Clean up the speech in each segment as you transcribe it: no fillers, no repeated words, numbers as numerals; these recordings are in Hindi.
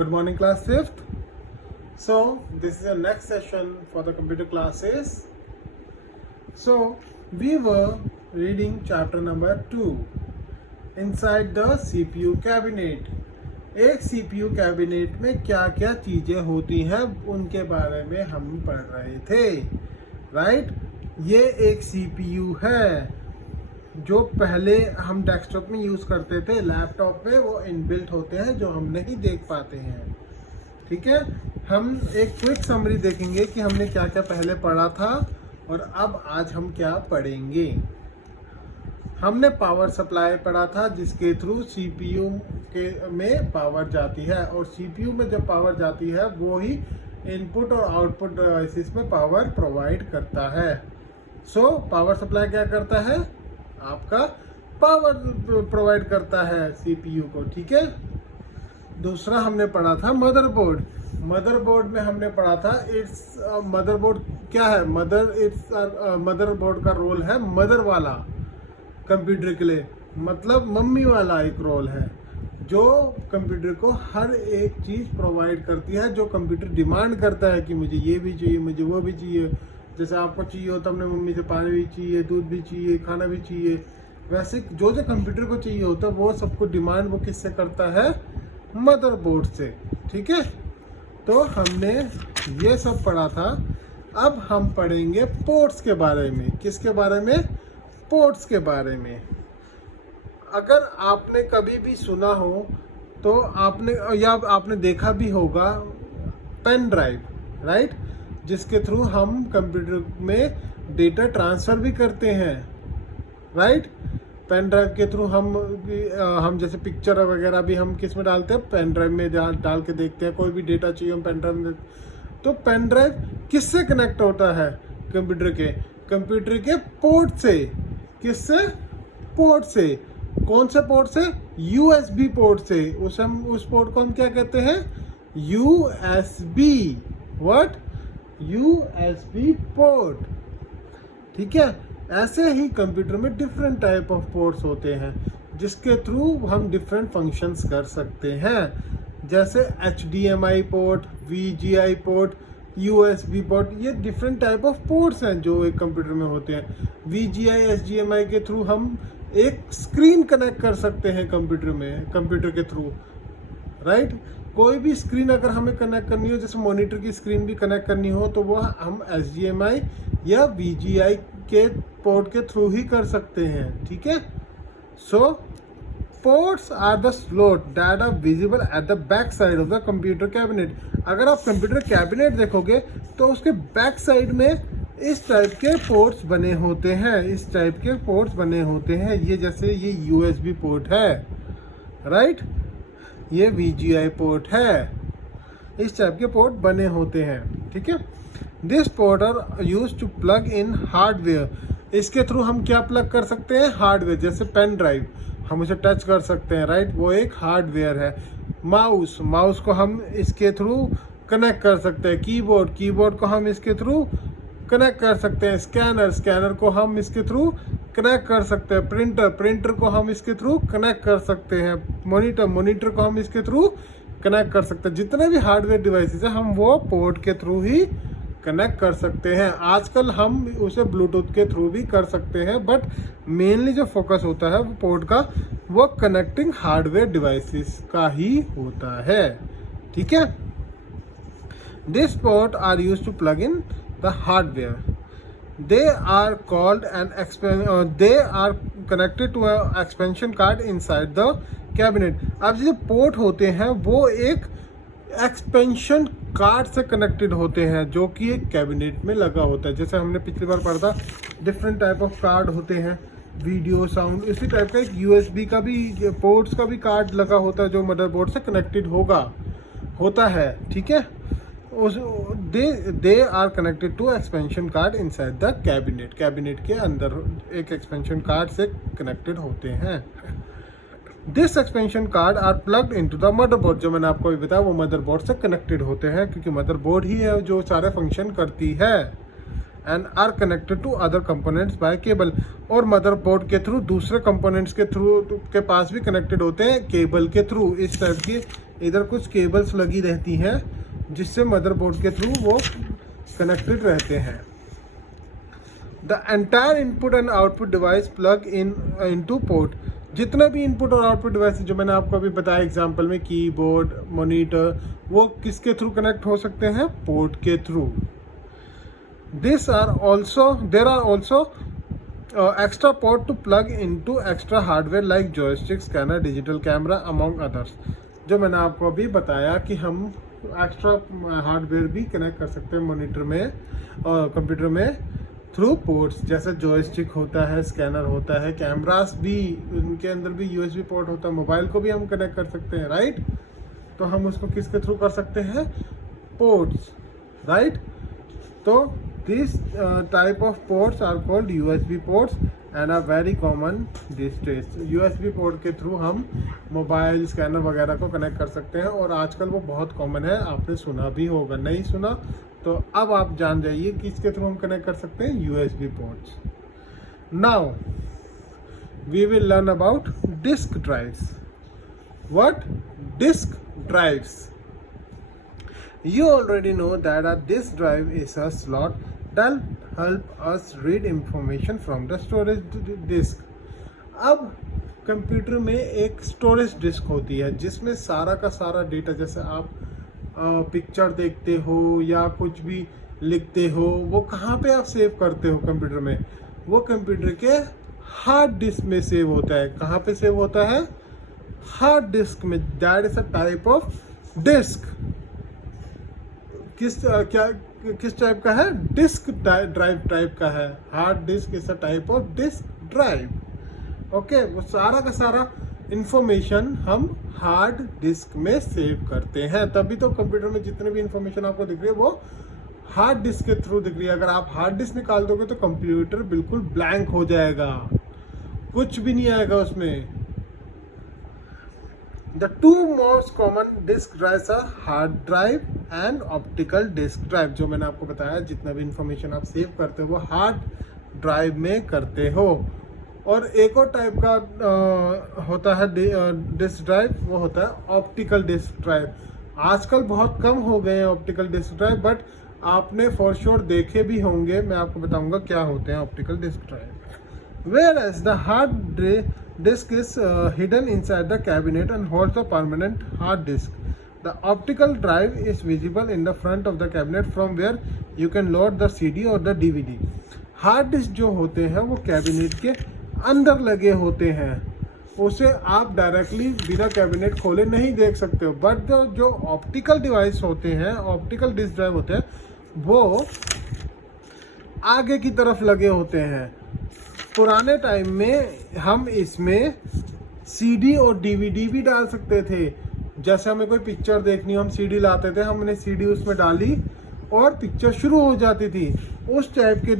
Good morning, class 5th. So this is the next session for the computer classes. So we were reading chapter number 2 inside the CPU cabinet. एक CPU कैबिनेट में क्या क्या चीज़ें होती हैं उनके बारे में हम पढ़ रहे थे, राइट। ये एक CPU है जो पहले हम डेस्कटॉप में यूज़ करते थे, लैपटॉप में वो इनबिल्ट होते हैं जो हम नहीं देख पाते हैं, ठीक है। हम एक क्विक समरी देखेंगे कि हमने क्या क्या पहले पढ़ा था और अब आज हम क्या पढ़ेंगे। हमने पावर सप्लाई पढ़ा था जिसके थ्रू सीपीयू के में पावर जाती है और सीपीयू में जब पावर जाती है वो ही इनपुट और आउटपुट डिवाइसेस में पावर प्रोवाइड करता है। सो पावर सप्लाई क्या करता है, आपका पावर प्रोवाइड करता है सीपीयू को, ठीक है। दूसरा हमने पढ़ा था मदरबोर्ड। मदरबोर्ड में हमने पढ़ा था इट्स मदरबोर्ड क्या है, मदरबोर्ड का रोल है मदर वाला कंप्यूटर के लिए, मतलब मम्मी वाला एक रोल है जो कंप्यूटर को हर एक चीज़ प्रोवाइड करती है जो कंप्यूटर डिमांड करता है कि मुझे ये भी चाहिए, मुझे वो भी चाहिए। जैसे आपको चाहिए होता अपने मम्मी से पानी भी चाहिए, दूध भी चाहिए, खाना भी चाहिए, वैसे जो जो कंप्यूटर को चाहिए होता है वो सबको डिमांड वो किससे करता है, मदरबोर्ड से, ठीक है। तो हमने ये सब पढ़ा था। अब हम पढ़ेंगे पोर्ट्स के बारे में। किसके बारे में, पोर्ट्स के बारे में। अगर आपने कभी भी सुना हो तो आपने देखा भी होगा पेन ड्राइव, राइट, जिसके थ्रू हम कंप्यूटर में डेटा ट्रांसफ़र भी करते हैं, राइट। पेन ड्राइव के थ्रू हम जैसे पिक्चर वगैरह भी हम किस में डालते हैं, पेन ड्राइव में डाल के देखते हैं। कोई भी डेटा चाहिए हम पेन ड्राइव में, तो पेन ड्राइव किससे कनेक्ट होता है, कंप्यूटर के पोर्ट से। किससे, पोर्ट से। कौन से पोर्ट से, यूएसबी पोर्ट से। उस पोर्ट को हम क्या कहते हैं, यूएसबी। व्हाट, यूएसबी पोर्ट, ठीक है। ऐसे ही कंप्यूटर में डिफरेंट टाइप ऑफ पोर्ट्स होते हैं जिसके थ्रू हम डिफरेंट फंक्शंस कर सकते हैं, जैसे HDMI port, VGA port, USB port. ये डिफरेंट टाइप ऑफ पोर्ट्स हैं जो एक कंप्यूटर में होते हैं। VGA HDMI के थ्रू हम एक स्क्रीन कनेक्ट कर सकते हैं कंप्यूटर के थ्रू, राइट। कोई भी स्क्रीन अगर हमें कनेक्ट करनी हो, जैसे मॉनिटर की स्क्रीन भी कनेक्ट करनी हो, तो वो हम HDMI या VGA के पोर्ट के थ्रू ही कर सकते हैं, ठीक है। So ports are the slot that are visible at the back side of the computer cabinet. अगर आप कंप्यूटर कैबिनेट देखोगे तो उसके बैक साइड में इस टाइप के पोर्ट्स बने होते हैं, इस टाइप के पोर्ट्स बने होते हैं। ये जैसे ये USB पोर्ट है, राइट, ये VGA पोर्ट है, इस टाइप के पोर्ट बने होते हैं, ठीक है। This port are use to plug in hardware. इसके थ्रू हम क्या प्लग कर सकते हैं, हार्डवेयर। जैसे पेन ड्राइव हम उसे टच कर सकते हैं, राइट, वो एक हार्डवेयर है। माउस को हम इसके थ्रू कनेक्ट कर सकते हैं। कीबोर्ड को हम इसके थ्रू कनेक्ट कर सकते हैं। स्कैनर को हम इसके थ्रू कनेक्ट कर सकते हैं। प्रिंटर को हम इसके थ्रू कनेक्ट कर सकते हैं। मॉनिटर को हम इसके थ्रू कनेक्ट कर सकते हैं। जितने भी हार्डवेयर डिवाइसेस हैं हम वो पोर्ट के थ्रू ही कनेक्ट कर सकते हैं। आजकल हम उसे ब्लूटूथ के थ्रू भी कर सकते हैं, बट मेनली जो फोकस होता है वो पोर्ट का, वो कनेक्टिंग हार्डवेयर डिवाइसेस का ही होता है, ठीक है। This port are used to plug in the hardware. They are called they are connected to an expansion card inside the cabinet. अब जो पोर्ट होते हैं वो एक एक्सपेंशन कार्ड से कनेक्टेड होते हैं जो कि एक कैबिनेट में लगा होता है। जैसे हमने पिछली बार पढ़ा था, डिफरेंट टाइप ऑफ कार्ड होते हैं, वीडियो, साउंड, इसी टाइप का एक USB का भी, पोर्ट्स का भी कार्ड लगा होता है जो मदरबोर्ड से कनेक्टेड होता है, ठीक है। They are connected to expansion card inside the cabinet के अंदर एक एक्सपेंशन कार्ड से कनेक्टेड होते हैं। This expansion card are plugged into the motherboard. जो मैंने आपको अभी बताया वो मदरबोर्ड से कनेक्टेड होते हैं क्योंकि मदरबोर्ड ही है जो सारे फंक्शन करती है। And are connected to other components by cable. और मदरबोर्ड के थ्रू दूसरे कंपोनेंट्स के पास भी कनेक्टेड होते हैं केबल के थ्रू। इस टाइप की इधर कुछ केबल्स लगी रहती हैं जिससे मदरबोर्ड के थ्रू वो कनेक्टेड रहते हैं। The entire input and output device plug in into port. जितने भी इनपुट और आउटपुट डिवाइस जो मैंने आपको अभी बताया एग्जांपल में, कीबोर्ड, मॉनिटर, वो किसके थ्रू कनेक्ट हो सकते हैं? पोर्ट के through. There are also extra port to plug into extra hardware like joystick, scanner, digital camera among others. जो मैंने आपको अभी बताया कि हम एक्स्ट्रा हार्डवेयर भी कनेक्ट कर सकते हैं मॉनिटर में और कंप्यूटर में थ्रू पोर्ट्स, जैसे जॉयस्टिक होता है, स्कैनर होता है, कैमरास भी, उनके अंदर भी यूएसबी पोर्ट होता है, मोबाइल को भी हम कनेक्ट कर सकते हैं, राइट। तो हम उसको किसके थ्रू कर सकते हैं? Ports, right. तो this type of ports are called USB ports and are very common this days. USB port के थ्रू हम मोबाइल, स्कैनर वगैरह को कनेक्ट कर सकते हैं और आजकल वो बहुत कॉमन है, आपने सुना भी होगा। नहीं सुना तो अब आप जान जाइए कि इसके थ्रू हम कनेक्ट कर सकते हैं USB ports. Now we will learn about disk drives. What? Disk drives. You already know that a disk drive is a slot that help us read information from the storage disk. अब कंप्यूटर में एक स्टोरेज डिस्क होती है जिसमें सारा का सारा डेटा, जैसे आप पिक्चर देखते हो या कुछ भी लिखते हो, वो कहाँ पे आप सेव करते हो कंप्यूटर में? वो कंप्यूटर के हार्ड डिस्क में सेव होता है। कहाँ पे सेव होता है? हार्ड डिस्क में। That is a type of disk. किस टाइप का है? डिस्क ड्राइव टाइप का है। Hard disk is a type of disk drive. Okay, वो सारा का सारा इंफॉर्मेशन हम हार्ड डिस्क में सेव करते हैं। तभी तो कंप्यूटर में जितने भी इंफॉर्मेशन आपको दिख रही है वो हार्ड डिस्क के थ्रू दिख रही है। अगर आप हार्ड डिस्क निकाल दोगे तो कंप्यूटर बिल्कुल ब्लैंक हो जाएगा, कुछ भी नहीं आएगा उसमें। The two most common disk drives are hard drive and optical disk drive। जो मैंने आपको बताया, जितना भी इंफॉर्मेशन आप सेव करते हो वो हार्ड ड्राइव में करते हो। और एक और टाइप का होता है डिस्क ड्राइव, वो होता है ऑप्टिकल डिस्क ड्राइव। आजकल बहुत कम हो गए हैं ऑप्टिकल डिस्क ड्राइव, बट आपने फॉर श्योर देखे भी होंगे। मैं आपको बताऊंगा क्या होते हैं optical disk drive. Whereas the hard disk is hidden inside the cabinet and holds the permanent hard disk. The optical drive is visible in the front of the cabinet from where you can load the CD or the DVD. Hard disk जो होते हैं वो कैबिनेट के अंदर लगे होते हैं, उसे आप डायरेक्टली बिना कैबिनेट खोले नहीं देख सकते हो। बट जो ऑप्टिकल डिवाइस होते हैं, ऑप्टिकल डिस्क ड्राइव होते हैं, वो आगे की तरफ लगे होते हैं। पुराने टाइम में हम इसमें सीडी और डीवीडी भी डाल सकते थे। जैसे हमें कोई पिक्चर देखनी हो, हम सीडी लाते थे, हमने सीडी उसमें डाली और पिक्चर शुरू हो जाती थी। उस टाइप के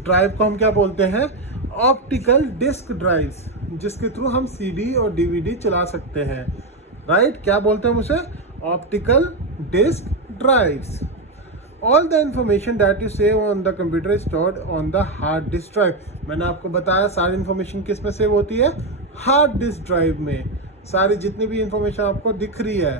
ड्राइव को हम क्या बोलते हैं? ऑप्टिकल डिस्क ड्राइव्स, जिसके थ्रू हम सीडी और डीवीडी चला सकते हैं, राइट। क्या बोलते हैं उसे? Optical disk drives. All the information that you save on the computer is stored on the hard disk drive। मैंने आपको बताया सारी इंफॉर्मेशन किस में सेव होती है? हार्ड डिस्क ड्राइव में। सारी जितनी भी इंफॉर्मेशन आपको दिख रही है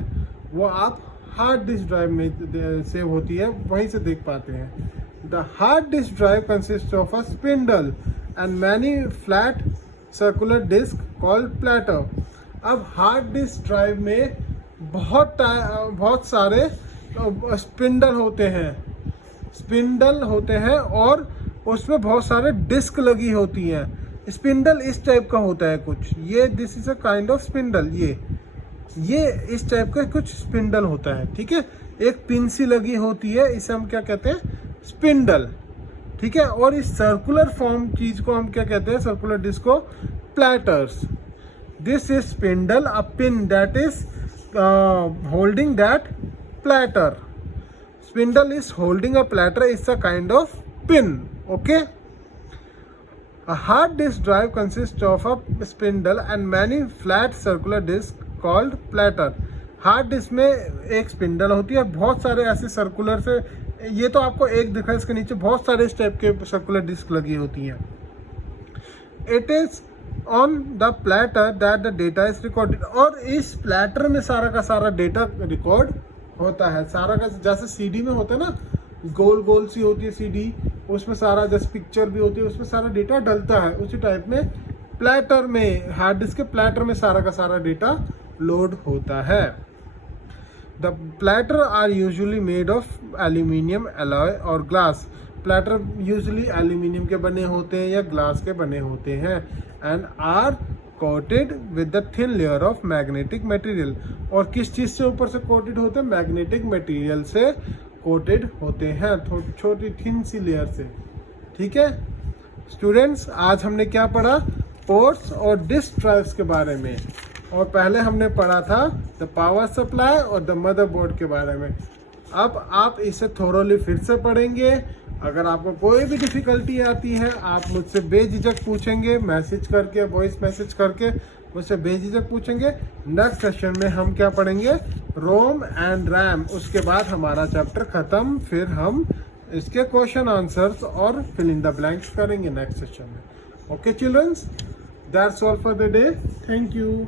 वो आप हार्ड डिस्क ड्राइव में सेव होती है, वहीं से देख पाते हैं। The hard disk drive consist of a spindle and many flat circular disk called platter. अब हार्ड डिस्क ड्राइव में बहुत सारे स्पिंडल होते हैं और उसमें बहुत सारे डिस्क लगी होती हैं। स्पिंडल इस टाइप का होता है कुछ, ये this is a kind of spindle. ये इस टाइप का कुछ स्पिंडल होता है, ठीक है। एक पिन सी लगी होती है, इसे हम क्या कहते हैं? स्पिंडल, ठीक है। और इस सर्कुलर फॉर्म चीज को हम क्या कहते हैं? सर्कुलर डिस्क को platters. This is spindle, a pin that is holding that platter. Spindle is holding a platter, is a kind of pin. Okay. A hard disk drive consists of a spindle and many flat circular discs called platter. Hard disk में एक स्पिंडल होती है, बहुत सारे ऐसे सर्कुलर से, ये तो आपको एक दिखा, इसके नीचे बहुत सारे इस टाइप के सर्कुलर डिस्क लगी होती हैं। It is on the platter that the data is recorded, और इस प्लेटर में सारा का सारा डेटा रिकॉर्ड होता है। सारा का जैसे सीडी में होता है ना, गोल गोल सी होती है सीडी, उसमें सारा जैसे पिक्चर भी होती है, उसमें सारा डेटा डलता है, उसी टाइप में प्लेटर में, हार्ड डिस्क के प्लेटर में सारा का सारा डेटा लोड होता है। The platter are usually made of aluminium alloy और ग्लास। प्लेटर यूजुअली एल्यूमिनियम के बने होते हैं या ग्लास के बने होते हैं। And are coated with the thin layer of magnetic material, और किस चीज़ से ऊपर से कोटेड होते हैं? मैग्नेटिक मटेरियल से कोटेड होते हैं, छोटी थिन सी लेयर से। ठीक है स्टूडेंट्स, आज हमने क्या पढ़ा? पोर्ट्स और डिस्क ड्राइव्स के बारे में, और पहले हमने पढ़ा था द पावर सप्लाई और द मदरबोर्ड के बारे में। अब आप इसे थोरोली फिर से पढ़ेंगे। अगर आपको कोई भी डिफ़िकल्टी आती है, आप मुझसे बेझिझक पूछेंगे, मैसेज करके, वॉइस मैसेज करके मुझसे बेझिझक पूछेंगे। नेक्स्ट सेशन में हम क्या पढ़ेंगे? ROM and RAM. उसके बाद हमारा चैप्टर ख़त्म, फिर हम इसके क्वेश्चन आंसर्स और फिल इन द ब्लैंक्स करेंगे नेक्स्ट सेशन में। Okay childrens, that's all for the day. Thank you.